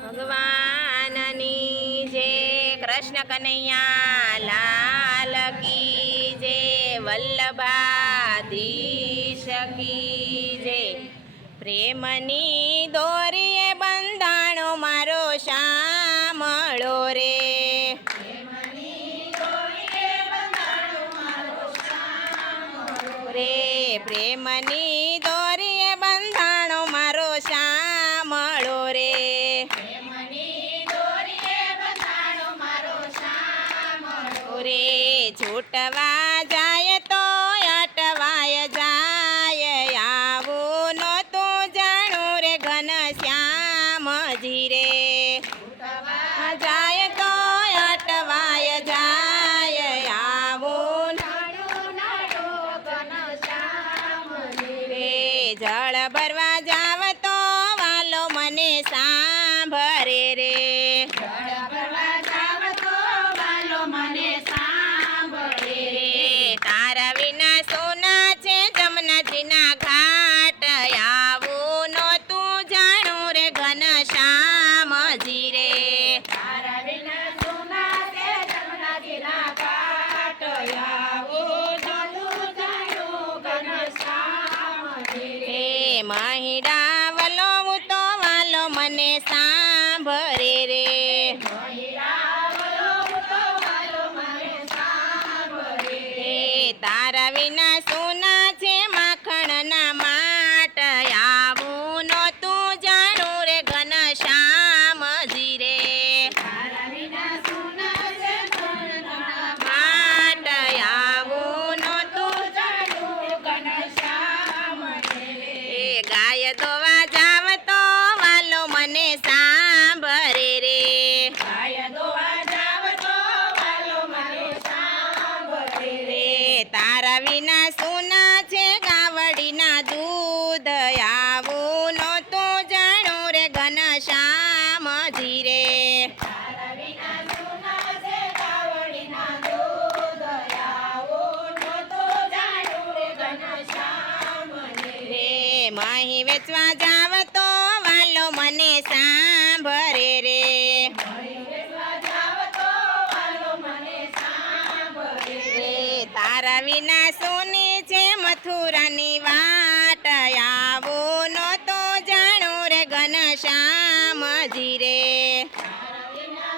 ભગવાનની જય, કૃષ્ણ કનૈયા લાલ કી જય, વલ્લભાધીશ કી જય. પ્રેમની દોરીએ બંધાણો મારો શામળો રે, પ્રેમની દોરીએ બંધાણો મારો શામળો રે, છૂટવા જાય તો અટવાય જાય, આવું નહોતું જાણું રે ઘનશ્યામજી રે, જાય તો અટવાય જાય, આવું રે. જળ ભરવા જાવ તો વાલો મને સાંભળે રે, તારા વિના સોના છે જમનાજીના ઘાટ, આવું નહોતું જાણું રે ઘનશ્યામજી રે, તારા વિના સોના છે જમનાજીના ઘાટ, આવું નહોતું જાણું ઘનશ્યામજી રે. મહિડા વલોવું તો વાલો મને સાંભળે રે, તારા વિના સોના છે માખણના માટ, આવું નહોતું જાણું રે ઘનશ્યામજી રે, તારા વિના સોના છે માખણના માટ, આવું નહોતું જાણું ઘનશ્યામજી રે. ગાય દોવા જાવ તો વાલો મને સાંભળે રે, ગાય દોવા જાવ તો વાલો મને સાંભળે રે, તારા વિના સોના છે ગાવડીના દૂધ, આવું નહોતું જાણું રે ઘનશ્યામજી રે, તારા વિના સોના છે ગાવડીના દૂધ, આવું નહોતું જાણું રે ઘનશ્યામજી રે. મહી વેચવા જાવ તો વાલો મને સાંભળે રે, તારા વિના સોની છે મથુરાની વાટ, આવું નહોતું જાણું રે ઘનશ્યામજી રે,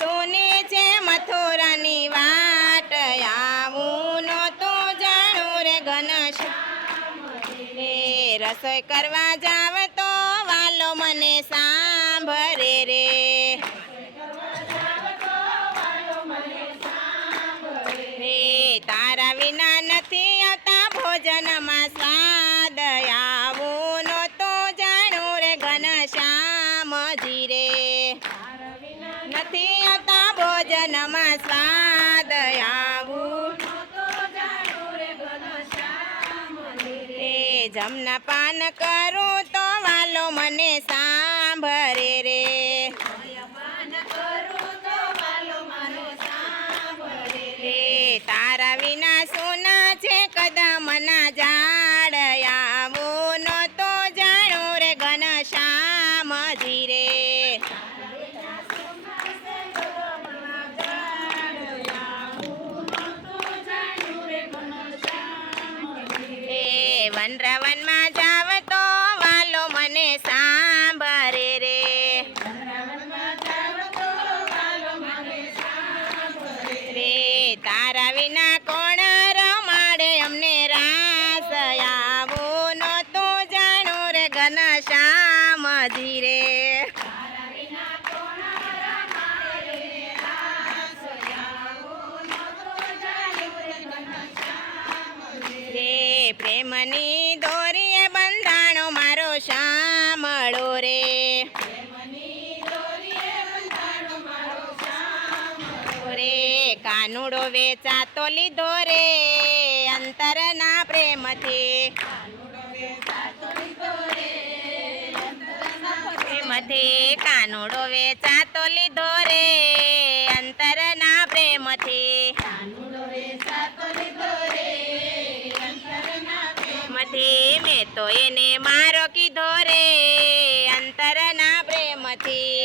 સોની છે મથુરાની વાટ, આવું નહોતું જાણું રે ઘનશ્યામજી રે. રસોઈ કરવા જાવ તો વાલો મને સાંભળે રે, તારા વિના નથી આવતા ભોજનમાં સ્વાદ, આવું નહોતું જાણું રે ઘનશ્યામજી રે, નથી આવતા ભોજનમાં સ્વાદ, આવું જમના પાન કરું તો વાલો મને સાંભળે રે, તારા વિના સોના છે કદમના ઝાડ, આવું નહોતું જાણું રે ઘનશ્યામજી રે, વનરાવનમાં જાવ તો વાલો મને સાંભળે રે, તારા વિના કોણ રમાડે અમને રાસ, આવું નહોતું જાણું રે ઘનશ્યામજી રે, પ્રેમની દોરીએ બંધાણો મારો શામળો રે, કાનુડો વેચાતો લીધો રે અંતરના પ્રેમથી, કાનુડો વેચાતો લીધો રે અંતરના પ્રેમથી, મેં તો એને મારો કીધો રે અંતરના પ્રેમથી,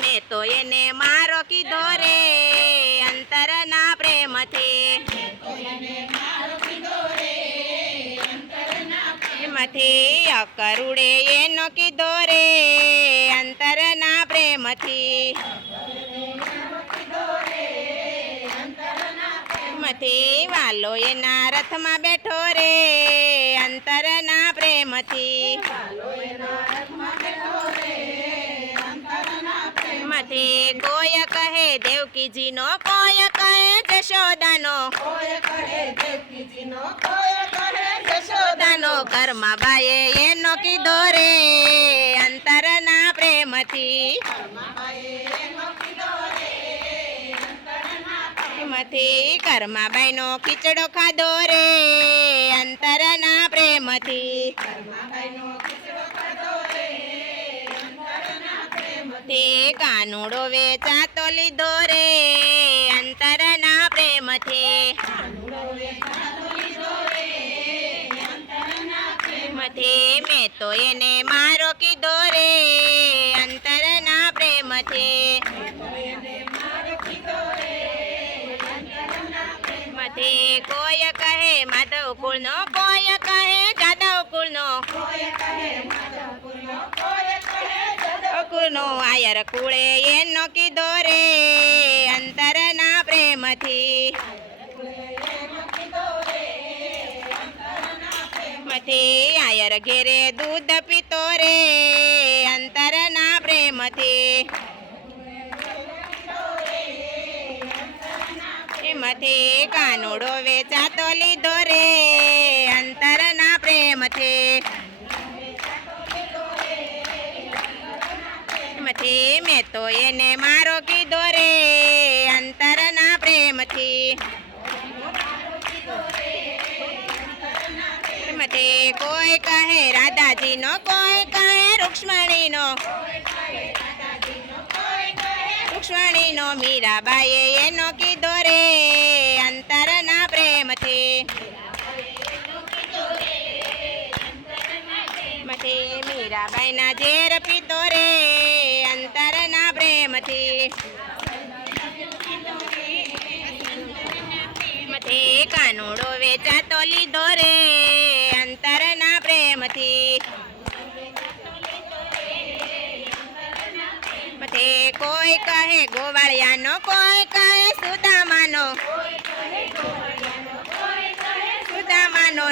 મેં તો એને મારો કીધો રે અંતરના પ્રેમથી પ્રેમથી અકરુડે એનો કીધો રે અંતરના પ્રેમથી પ્રેમથી વાલો એના રથમાં બેઠો રે અંતરના પ્રેમથી પ્રેમથી કોઈ કહે દેવકીજીનો કોઈ કહે જશોદાનો જશોદાનો ઘરમાં બાએ એનો કીધો રે અંતરના પ્રેમથી પ્રેમથી ઘરમાં બાઈનો ખીચડો ખાધો રે અંતરના પ્રેમથી તે કાનુડો વેચાતો લીધો રે અંતરના પ્રેમથી મેં તો એને મારો કીધો રે અંતરના પ્રેમથી કોઈ કહે માધવ કુળનો કોઈ કહે જાદવ કુળનો કુળનો આયર કુળે એનો કીધો રે અંતરના પ્રેમથી આયર ઘેરે દૂધ પીતો રે અંતરના પ્રેમથી કાનુડો વેચાતો લીધો રે અંતરના પ્રેમથી મેં તો એને મારો કીધો રે અંતરના પ્રેમથી કોઈ કહે રાધાજીનો કોઈ કહે રૂક્ષ્મણીનો રૂક્ષ્મણીનો મીરાબાઈએ એનો કીધો રે અંતરના પ્રેમથી મીરાબાઈના ઝેર પીતો રે અંતરના પ્રેમથી કાનુડો વેચાતો લીધો રે અંતરના પ્રેમથી કોઈ કહે ગોવાળિયાનો કોઈ કહે સુદામાનો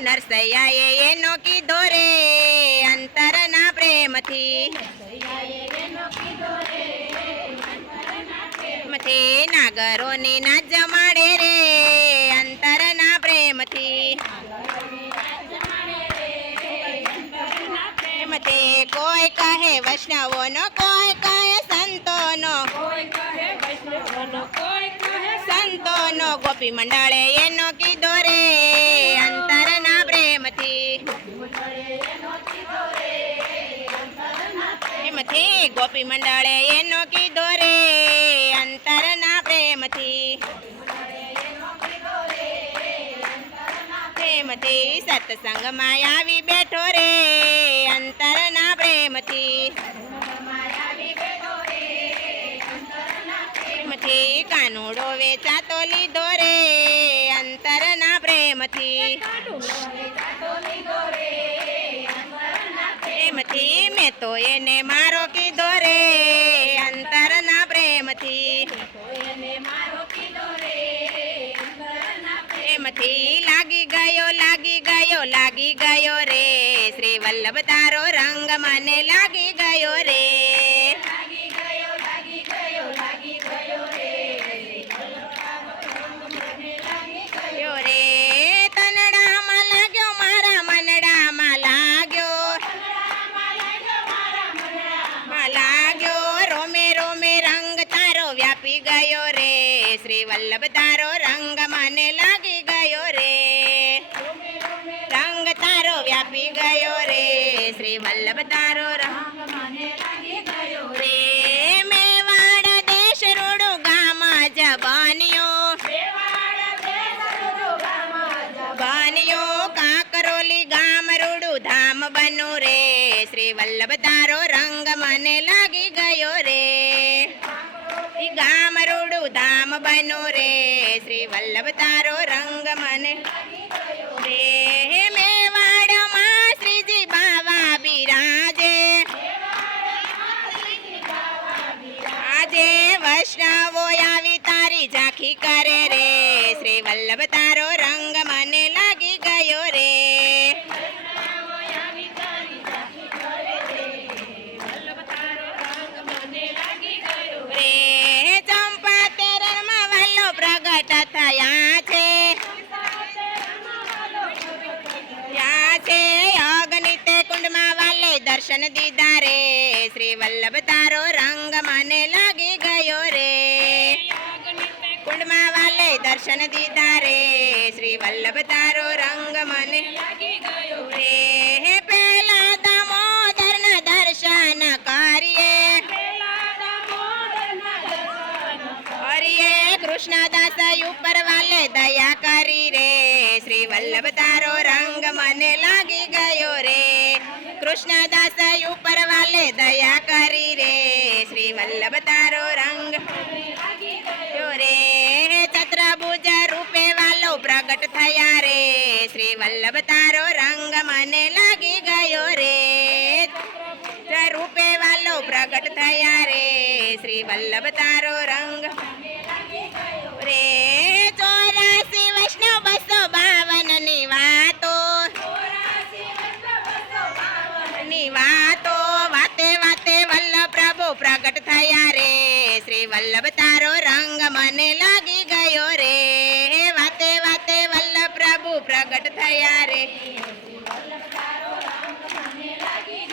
નરસૈયાએ એનો કીધો રે અંતરના પ્રેમથી નાગરોને ના જમાડે રે અંતરના પ્રેમથી કોઈ કહે વૈષ્ણવોનો કોઈ કહે સંતોનો ગોપી મંડળે એનો કીધો રે અંતરના પ્રેમથી ગોપી મંડળે એનો કીધો રે અંતરના પ્રેમથી સત્સંગમાં આવી બેઠો રે અંતરના પ્રેમથી કાનુડો વેચાતો લીધો રે અંતરના પ્રેમથી મેં તો એને મારો કીધો રે અંતરના પ્રેમથી લાગી ગયો રે શ્રી વલ્લભ તારો રંગ મને લાગી ગયો રે તનડામાં લાગ્યો મારા મનડામાં લાગ્યો રોમે રોમે રંગ તારો વ્યાપી ગયો રે શ્રી વલ્લભ તારો રંગ મને લાગી ગયો રે રંગ તારો વ્યાપી ગયો રે શ્રી વલ્લભ તારો રંગ મને લાગી ગયો રે મેવાડ દેશ રૂડું ગામ બન્યો કાકરોલી ગામ રૂડું ધામ બનું રે શ્રી વલ્લભ તારો રંગ મને લાગી ગયો રે બન્યો રે શ્રી વલ્લભ તારો રંગ મને રે મેવાડમાં શ્રીજી બાવા બિરાજે આજે વૈષ્ણવો આવી તારી ઝાંખી કરે રે શ્રી વલ્લભ તારો રંગ મને લાગી ગયો રે રે ચંપા તેરણમાં વલ્લો પ્રગટ થયા છે ત્યાં છે અગણિતે કુંડમાં વાલે દર્શન દીધા રે શ્રી વલ્લભ તારો રંગ મને લાગી ગયો રે કુંડમાં વાલે દર્શન દીધા રે શ્રી વલ્લભ તારો રંગ મને લાગી ગયો રે પેલા દામોદરના દર્શન કરીએ કૃષ્ણદાસ ઉપર વાલે દયા કરી રે શ્રી વલ્લભ તારો રંગ મને લાગી ગયો રે કૃષ્ણદાસ ઉપર વાલે દયા કરી રે શ્રી વલ્લભ તારો રંગ લાગી ગયો રે ચતુર્ભુજ રૂપે વાલો પ્રગટ થયા રે શ્રી વલ્લભ તારો રંગ મને લાગી ગયો રે રૂપે વાલો પ્રગટ થયા રે શ્રી વલ્લભ તારો રંગ રે 84 વૈષ્ણવ 252 ની વાતો વાતે વાતે વલ્લભ પ્રભુ પ્રગટ થયા રે શ્રી વલ્લભ તારો રંગ મને લાગી ગયો રે વાતે વાતે વલ્લભ પ્રભુ પ્રગટ થયા રે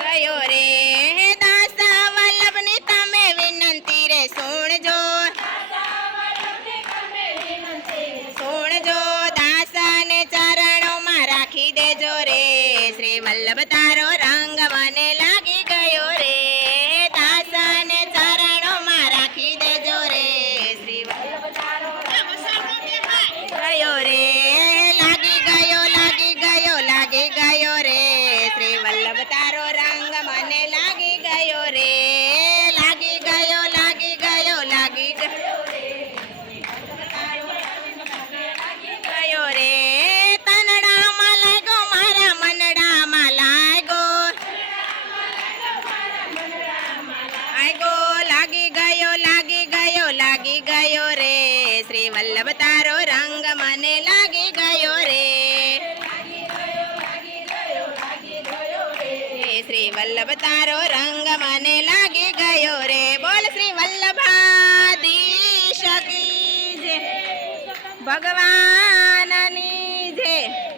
ગયો રે દાસ વલ્લભની તમે વિનંતી રે સુણજો દાસને ચરણોમાં રાખી દેજો રે શ્રી વલ્લભ તારો રંગ મને લાગી ગયો રે દાસને ચરણોમાં રાખી દેજો રે શ્રી વલ્લભ તારો ગયો રે લાગી ગયો લાગી ગયો લાગી ગયો રે શ્રી વલ્લભ તારો રંગ મને લાગી ગયો રે લાગી ગયો લાગી ગયો લાગી ગયો રે તનડામાં લાગ્યો મારા મનડામાં લાગ્યો લાગી ગયો લાગી ગયો લાગી ગયો રે શ્રી વલ્લભ તારો રંગ મને લાગી ગયો રે શ્રી વલ્લભ તારો રંગ મને લાગી ગયો રે બોલ શ્રી વલ્લભાધીશ કી જય ભગવાનની જય